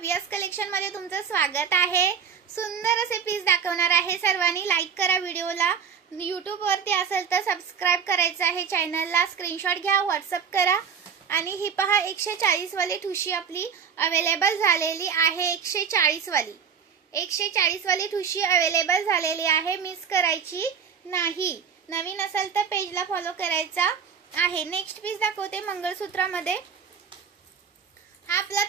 व्यास collection मध्ये तुमचं स्वागत आहे। सुंदर असे पीस दाखवणार आहे। सर्वांनी लाईक करा व्हिडिओला। YouTube वरती असेल तर सबस्क्राइब करायचं आहे चॅनलला। स्क्रीनशॉट घ्या, व्हॉट्सअप करा। आणि ही पहा 140 वाली ठुशी आपली अवेलेबल झालेली आहे। 140 वाली ठुशी अवेलेबल झालेली आहे। मिस करायची नाही। नवीन असेल तर पेजला फॉलो करायचा आहे। नेक्स्ट पीस दाखवते मंगळसूत्रामध्ये। हा आपला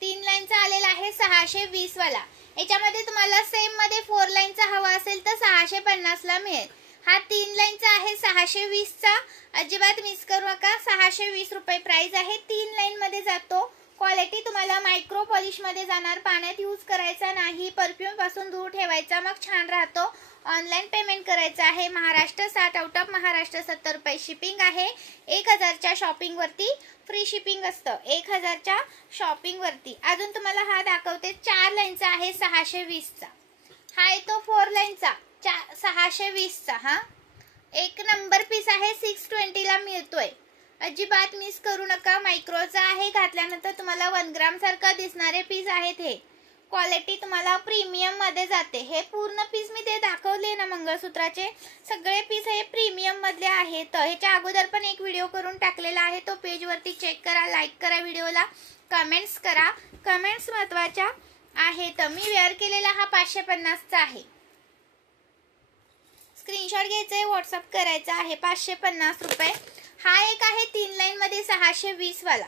तीन लाईनचा आलेला आहे 620 वाला। याच्यामध्ये तुम्हाला सेम मध्ये 4 लाईनचा हवा असेल तर 650 ला मिळेल। हा 3 लाईनचा आहे 620 चा। अजिबात मिस करू नका। 620 रुपये प्राइस आहे। 3 लाईन मध्ये जातो। क्वालिटी तुम्हाला मायक्रो पॉलिश मध्ये जाणार। पाण्यात यूज करायचा नाही। परफ्यूम पासून दूर ठेवायचा, मग छान राहतो। ऑनलाइन पेमेंट करायचं आहे। महाराष्ट्र 60 आउट ऑफ महाराष्ट्र 70 रुपये शिपिंग आहे। 1000 च्या शॉपिंग वरती फ्री शिपिंग असतं। 1000 च्या शॉपिंग वरती। अजून तुम्हाला हा दाखवते 4 लाईनचा आहे 620 चा। हा आहे तो 4 लाईनचा 620 चा। हा एक नंबर पीस आहे। 620 ला मिळतोय। अजिबात मिस करू नका। मायक्रोचा आहे। घातल्यानंतर तुम्हाला 1 ग्राम सारखा दिसणारे पीस आहेत। हे क्वालिटी तुम्हाला प्रीमियम मध्ये जाते। हे पूर्ण पीस मी ते दाखवले ना मंगळसूत्राचे सगळे पीस हे प्रीमियम मधले आहेत। ह्याच्या अगोदर पण एक व्हिडिओ करून टाकलेला आहे, तो पेज वरती चेक करा। लाईक करा व्हिडिओला, कमेंट्स करा। कमेंट्स महत्वाच्या आहेत। मी वेअर केलेला हा 550 चा आहे। स्क्रीनशॉट घ्यायचा आहे, व्हॉट्सअप करायचा आहे। 550 रुपये। हा एक आहे 3 लाईन मध्ये 620 वाला।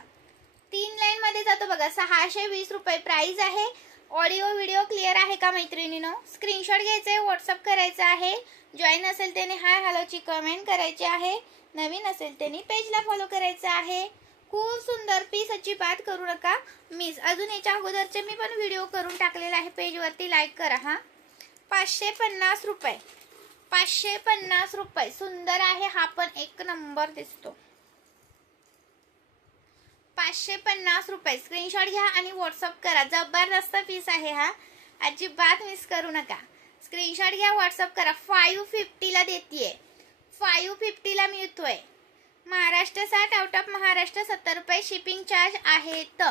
3 लाईन मध्ये जातो बघा। 620 रुपये प्राइस आहे। ऑडिओ व्हिडिओ क्लिअर आहे का मैत्रिणींनो? स्क्रीनशॉट घ्यायचा आहे, व्हॉट्सअप करायचा आहे। जॉईन असेल त्याने हाय हॅलोची कमेंट करायची आहे। नवीन असेल त्याने पेजला फॉलो करायचं आहे। खूप सुंदर पीस, अजिबात करू नका मिस। अजून याच्या अगोदरचे मी पण व्हिडिओ करून टाकलेला आहे, पेज वरती लाईक करा। हा 550 रुपये। 550 रुपये। सुंदर आहे। हा पण एक नंबर दिसतो। 550 रुपये। स्क्रीनशॉट घ्या आणि व्हॉट्सअप करा। जबरदस्त पीस आहे हा, अजिबात मिस करू नका। स्क्रीनशॉट घ्या, व्हॉट्सअप करा। 550 ला देतीये। 550 ला मिळतोय। महाराष्ट्र 60 आउट ऑफ महाराष्ट्र 70 रुपये शिपिंग चार्ज आहेत।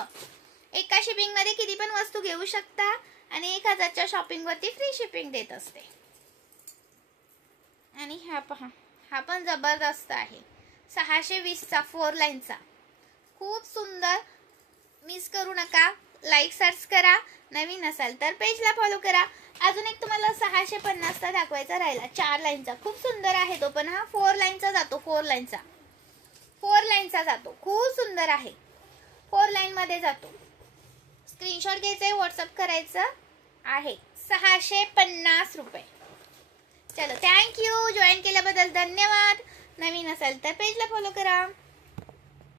एका शिपिंग मध्ये किती पण वस्तू घेऊ शकता आणि 1000 च्या शॉपिंग वरती फ्री शिपिंग देत असते। आणि हा पहा, हा पण जबरदस्त आहे। 620 चा 4 लाईनचा। खूप सुंदर, मिस करू नका। लाईक सर्च करा। नवीन असाल तर पेजला फॉलो करा। अजून एक तुम्हाला 650 चा दाखवायचा राहिला 4 लाईनचा। खूप सुंदर आहे तो पण। हा 4 लाईनचा जातो। 4 लाईनचा जातो। खूप सुंदर आहे। 4 लाईन मध्ये जातो। स्क्रीनशॉट घ्यायचा, व्हॉट्सअप करायचं आहे। 650 रुपये। चलो, थँक्यू। जॉईन केल्याबद्दल धन्यवाद। नवीन असेल तर पेजला फॉलो करा।